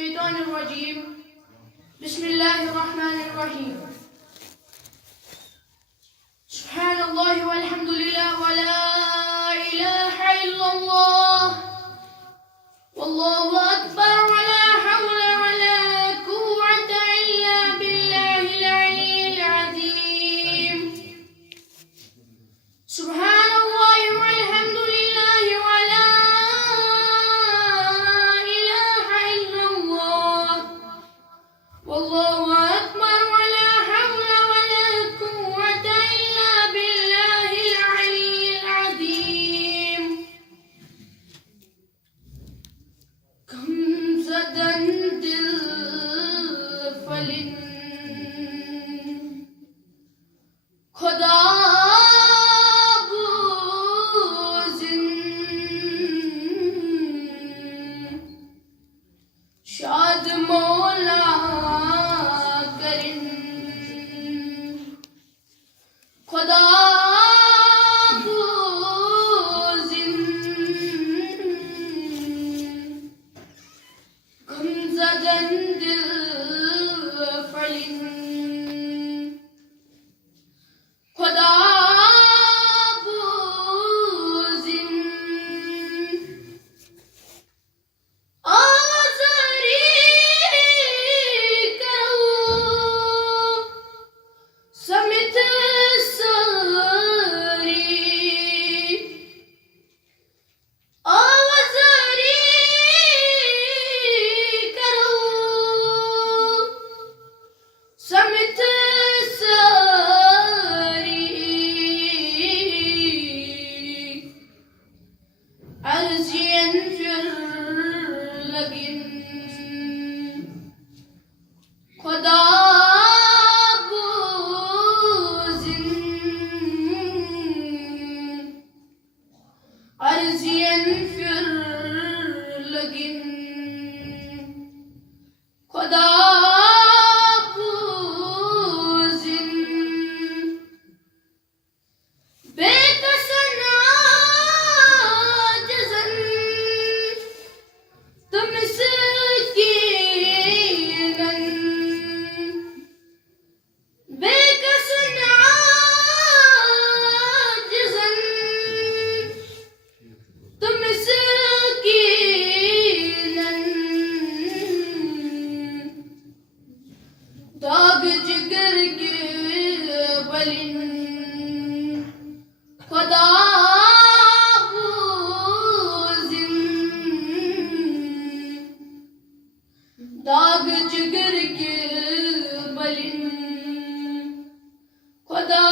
الرجيم بسم الله الرحمن الرحيم سبحان الله والحمد لله ولا إله إلا الله والله أكبر ولا حول ولا قوة إلا بالله العلي العظيم سبحان الله والحمد لله ولا إله إلا الله والله أكبر ولا حول ولا قوة إلا بالله العلي العظيم كم زدن دل فلن خدا शाद मौला करिन खुदा बूजिन गमज़दन दिल फलिन खुदा बूजिन समित सारी आवाज़ारी करो समित सारी अर्ज़ियन फिर लगिन खुदा अर्ज़ियन फिर लगिन खुदा बूजिन बेकसन आजज़न तुम सकीनन बेकसन आजज़न तुम सकीनन दाग जिगर के बलिन खुदा बूजिन दाग जिगर के बलिन खुदा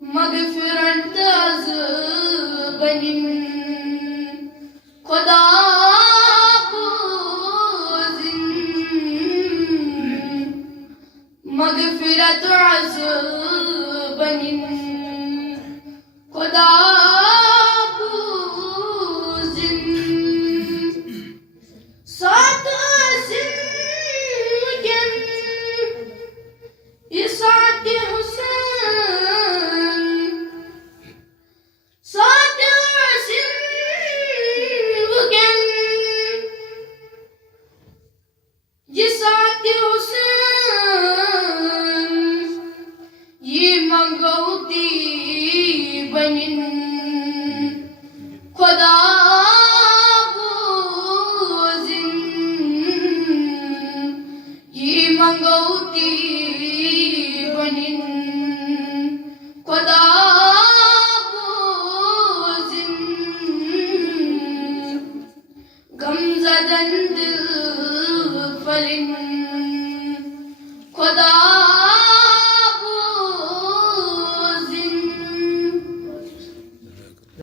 मगफिरत अज़ बनिन खुदा बूजिन मगफिरत अज़ बनिन खुदा बूजिन सात जिंदगिन ये सात हुसैन सात जिंदगिन ये सात हुसैन ये मंगौती बनिन खुदा बूजिन ये मंगौती बनिन खुदा बूजिन गमज़दन दिल फलिन